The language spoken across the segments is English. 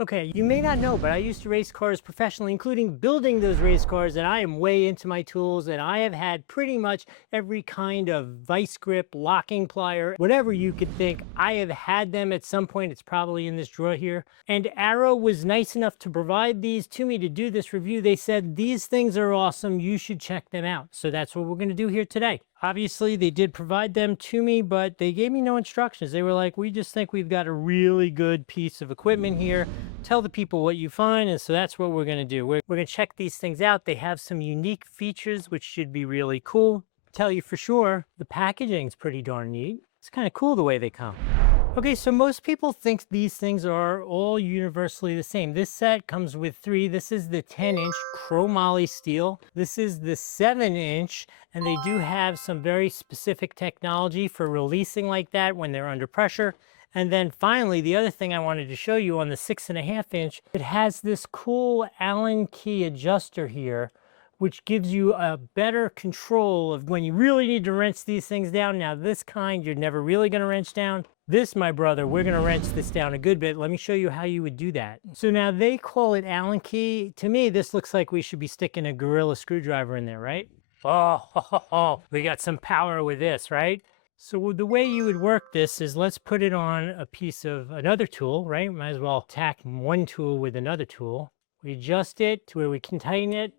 Okay, you may not know, but I used to race cars professionally, including building those race cars, and I am way into my tools, and I have had pretty much every kind of vice grip, locking plier, whatever you could think. I have had them at some point. It's probably in this drawer here. And Arrow was nice enough to provide these to me to do this review. They said, these things are awesome. You should check them out. So that's what we're going to do here today. Obviously, they did provide them to me, but they gave me no instructions. They were like, we just think we've got a really good piece of equipment here. Tell the people what you find. And so that's what we're going to do. We're going to check these things out. They have some unique features, which should be really cool. Tell you for sure, the packaging is pretty darn neat. It's kind of cool the way they come. Okay, so most people think these things are all universally the same. This set comes with three. This is the 10-inch chromoly steel. This is the 7-inch, and they do have some very specific technology for releasing like that when they're under pressure. And then finally, the other thing I wanted to show you on the 6.5-inch, it has this cool Allen key adjuster here, which gives you a better control of when you really need to wrench these things down. Now, this kind, you're never really going to wrench down. This, my brother, we're going to wrench this down a good bit. Let me show you how you would do that. So now they call it Allen key. To me, this looks like we should be sticking a Gorilla screwdriver in there, right? Oh, we got some power with this, right? So the way you would work this is, let's put it on a piece of another tool, right? Might as well tack one tool with another tool. We adjust it to where we can tighten it.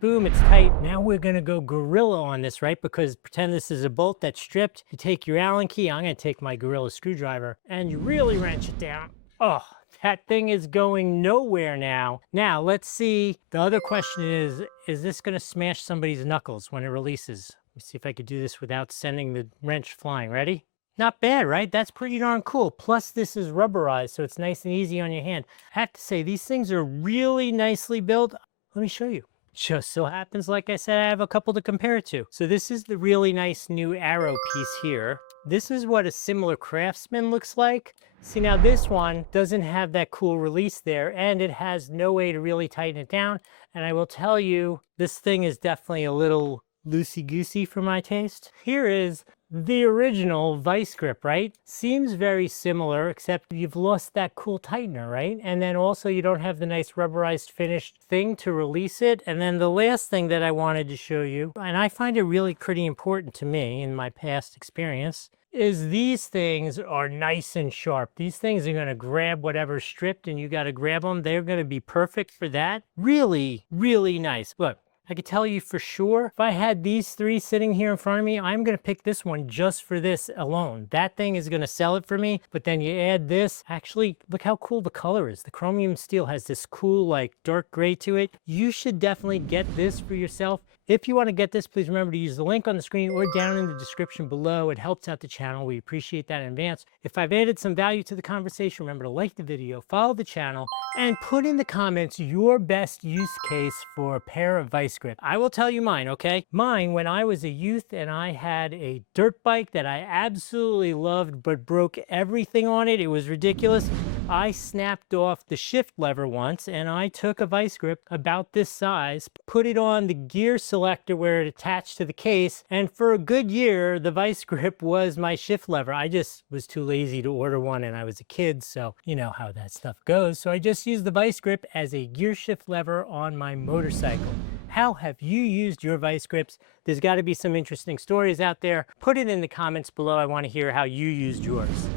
Boom, it's tight. Now we're gonna go Gorilla on this, right? Because pretend this is a bolt that's stripped. You take your Allen key, I'm gonna take my Gorilla screwdriver, and you really wrench it down. Oh, that thing is going nowhere now. Now, let's see. The other question is this gonna smash somebody's knuckles when it releases? Let me see if I could do this without sending the wrench flying. Ready? Not bad, right? That's pretty darn cool. Plus, this is rubberized, so it's nice and easy on your hand. I have to say, these things are really nicely built. Let me show you. Just so happens, like I said, I have a couple to compare it to. So this is the really nice new Arrow piece here. This is what a similar Craftsman looks like. See, now this one doesn't have that cool release there, and it has no way to really tighten it down. And I will tell you, this thing is definitely a little loosey-goosey for my taste. Here is the original Vise-Grip, right? Seems very similar, except you've lost that cool tightener, right? And then also you don't have the nice rubberized finished thing to release it. And then the last thing that I wanted to show you, and I find it really pretty important to me in my past experience, is these things are nice and sharp. These things are gonna grab whatever's stripped and you gotta grab them. They're gonna be perfect for that. Really, really nice. Look. I could tell you for sure, if I had these three sitting here in front of me, I'm going to pick this one just for this alone. That thing is going to sell it for me, but then you add this. Actually, look how cool the color is. The chromium steel has this cool, like, dark gray to it. You should definitely get this for yourself. If you want to get this, please remember to use the link on the screen or down in the description below. It helps out the channel. We appreciate that in advance. If I've added some value to the conversation, remember to like the video, follow the channel, and put in the comments your best use case for a pair of Vise-Grip. I will tell you mine, okay? Mine, when I was a youth and I had a dirt bike that I absolutely loved but broke everything on it. It was ridiculous. I snapped off the shift lever once and I took a Vise-Grip about this size, put it on the gear selector where it attached to the case, and for a good year, the Vise-Grip was my shift lever. I just was too lazy to order one and I was a kid, so you know how that stuff goes. So I just used the Vise-Grip as a gear shift lever on my motorcycle. How have you used your Vise-Grips? There's got to be some interesting stories out there. Put it in the comments below. I want to hear how you used yours.